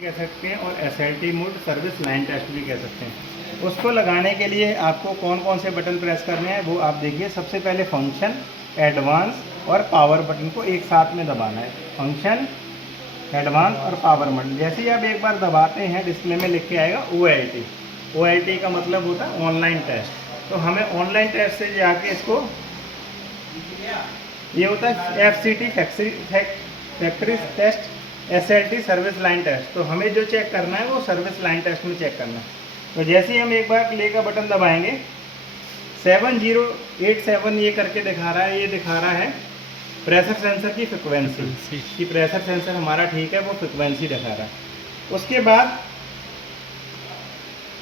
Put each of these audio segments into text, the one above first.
कह सकते हैं और SLT mode service line test भी कह सकते हैं। उसको लगाने के लिए आपको कौन कौन से बटन प्रेस करने हैं वो आप देखिए। सबसे पहले फंक्शन, एडवांस और पावर बटन को एक साथ में दबाना है। फंक्शन, एडवांस और पावर बटन जैसे ही आप एक बार दबाते हैं डिस्प्ले में लिख के आएगा OLT। OLT का मतलब होता है ऑनलाइन टेस्ट। तो हमें ऑनलाइन टेस्ट से जाके इसको, ये होता है FCT factory test, SLT service line test. तो हमें जो चेक करना है वो सर्विस लाइन टेस्ट में चेक करना है। तो जैसे ही हम एक बार प्ले का बटन दबाएंगे 7087 ये करके दिखा रहा है। ये दिखा रहा है प्रेशर सेंसर की फ्रिक्वेंसी कि प्रेशर सेंसर हमारा ठीक है, वो फ्रिक्वेंसी दिखा रहा है।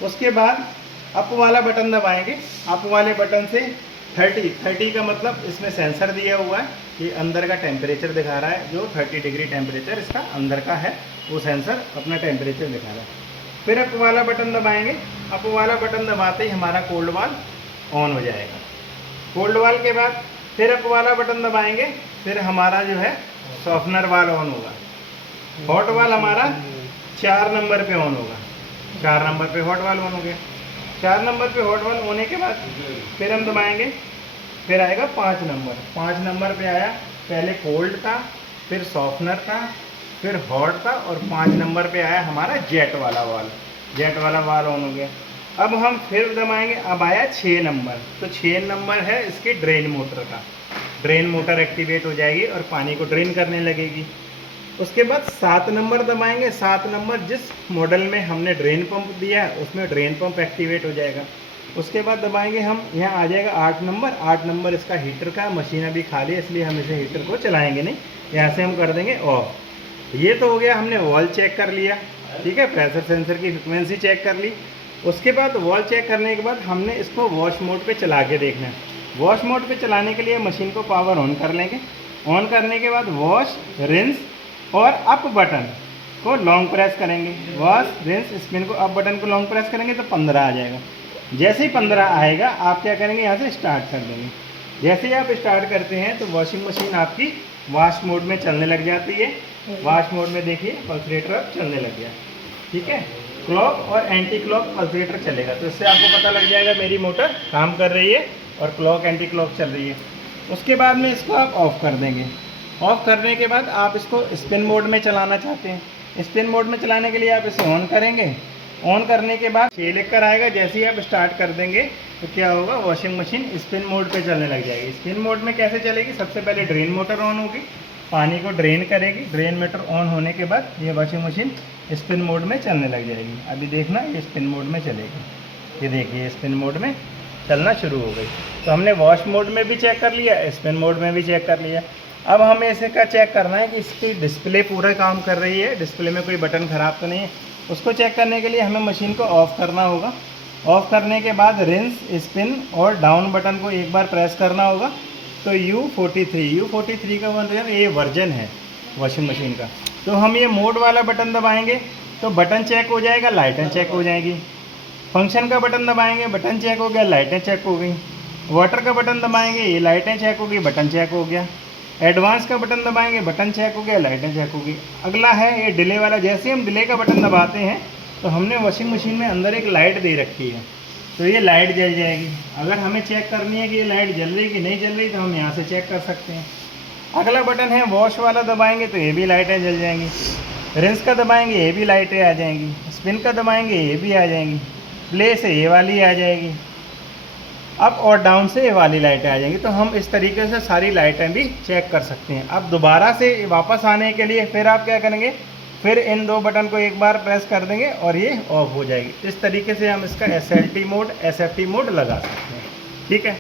उसके बाद अप वाला बटन दबाएंगे। अप वाले बटन से 30 का मतलब इसमें सेंसर दिया हुआ है। ये अंदर का टेम्परेचर दिखा रहा है, जो 30 डिग्री टेम्परेचर इसका अंदर का है, वो सेंसर अपना टेम्परेचर दिखा रहा है। फिर अप वाला बटन दबाएंगे। अप वाला बटन दबाते ही हमारा कोल्ड वाल ऑन हो जाएगा। कोल्ड वाल के बाद फिर अप वाला बटन दबाएंगे, फिर हमारा जो है सॉफ्टनर वाल ऑन होगा। हॉट वाल हमारा 4 नंबर पे ऑन होगा। 4 नंबर पे हॉट वाल ऑन हो गया। 4 नंबर पे हॉट वाल होने के बाद फिर हम दबाएंगे, फिर आएगा 5 नंबर। 5 नंबर पे आया, पहले कोल्ड था, फिर सॉफ्टनर था, फिर हॉट था, और 5 नंबर पे आया हमारा जेट वाला वाल। जेट वाला वाल ऑन हो गया। अब हम फिर दबाएंगे, अब आया 6 नंबर। तो 6 नंबर है इसके ड्रेन मोटर का। ड्रेन मोटर एक्टिवेट हो जाएगी और पानी को ड्रेन करने लगेगी। उसके बाद 7 नंबर दबाएंगे। 7 नंबर जिस मॉडल में हमने ड्रेन पंप दिया है उसमें ड्रेन पंप एक्टिवेट हो जाएगा। उसके बाद दबाएंगे हम, यहाँ आ जाएगा 8 नंबर। 8 नंबर इसका हीटर का, मशीन अभी खाली है इसलिए हम इसे हीटर को चलाएंगे नहीं, यहाँ से हम कर देंगे ऑफ। ये तो हो गया, हमने वॉल चेक कर लिया, ठीक है, प्रेशर सेंसर की फ्रिक्वेंसी चेक कर ली। उसके बाद वॉल चेक करने के बाद हमने इसको वॉश मोड पे चला के देखना है। वॉश मोड पे चलाने के लिए मशीन को पावर ऑन कर लेंगे। ऑन करने के बाद वॉश, रिंस और अप बटन को लॉन्ग प्रेस करेंगे। वॉश, रिंस, स्पिन को अप बटन को लॉन्ग प्रेस करेंगे तो 15 आ जाएगा। जैसे ही 15 आएगा आप क्या करेंगे, यहाँ से स्टार्ट कर देंगे। जैसे ही आप स्टार्ट करते हैं तो वॉशिंग मशीन आपकी वॉश मोड में चलने लग जाती है। वॉश मोड में देखिए पल्सरेटर अब चलने लग गया, ठीक है। क्लॉक और एंटी क्लॉक पल्सरेटर चलेगा, तो इससे आपको पता लग जाएगा मेरी मोटर काम कर रही है और क्लॉक एंटी क्लॉक चल रही है। उसके बाद में इसको आप ऑफ़ कर देंगे। ऑफ़ करने के बाद आप इसको स्पिन मोड में चलाना चाहते हैं। स्पिन मोड में चलाने के लिए आप इसे ऑन करेंगे। ऑन करने के बाद 6 लिख कर आएगा। जैसे ही आप स्टार्ट कर देंगे तो क्या होगा, वॉशिंग मशीन स्पिन मोड पे चलने लग जाएगी। स्पिन मोड में कैसे चलेगी, सबसे पहले ड्रेन मोटर ऑन होगी, पानी को ड्रेन करेगी। ड्रेन मोटर ऑन होने के बाद ये वॉशिंग मशीन स्पिन मोड में चलने लग जाएगी। अभी देखना ये स्पिन मोड में चलेगी। ये देखिए स्पिन मोड में चलना शुरू हो गई। तो हमने वॉश मोड में भी चेक कर लिया, स्पिन मोड में भी चेक कर लिया। अब हमें इसे का चेक करना है कि इसकी डिस्प्ले पूरा काम कर रही है, डिस्प्ले में कोई बटन ख़राब तो नहीं है। उसको चेक करने के लिए हमें मशीन को ऑफ़ करना होगा। ऑफ़ करने के बाद रिंस, स्पिन और डाउन बटन को एक बार प्रेस करना होगा। तो U43 का ये वर्जन है वॉशिंग मशीन का। तो हम ये मोड वाला बटन दबाएंगे तो बटन चेक हो जाएगा, लाइटें चेक हो जाएगी। फंक्शन का बटन दबाएंगे, बटन चेक हो गया, लाइटें चेक हो गई। वाटर का बटन दबाएंगे, ये लाइटें चेक हो गई, बटन चेक हो गया। एडवांस का बटन दबाएंगे, बटन चेक हो गया, लाइटें चेक हो गई। अगला है ये डिले वाला। जैसे हम डिले का बटन दबाते हैं तो हमने वॉशिंग मशीन में अंदर एक लाइट दे रखी है, तो ये लाइट जल जाएगी। अगर हमें चेक करनी है कि ये लाइट जल रही कि नहीं जल रही तो हम यहाँ से चेक कर सकते हैं। अगला बटन है वॉश वाला, दबाएंगे तो ये भी लाइटें जल जाएंगी। रिंस का दबाएंगे, ये भी लाइटें आ जाएंगी। स्पिन का दबाएंगे, ये भी आ जाएंगी। प्ले से ये वाली आ जाएगी। अप और डाउन से ये वाली लाइटें आ जाएंगी। तो हम इस तरीके से सारी लाइटें भी चेक कर सकते हैं। अब दोबारा से वापस आने के लिए फिर आप क्या करेंगे, फिर इन 2 बटन को एक बार प्रेस कर देंगे और ये ऑफ हो जाएगी। इस तरीके से हम इसका SLT मोड, SFT मोड लगा सकते हैं, ठीक है।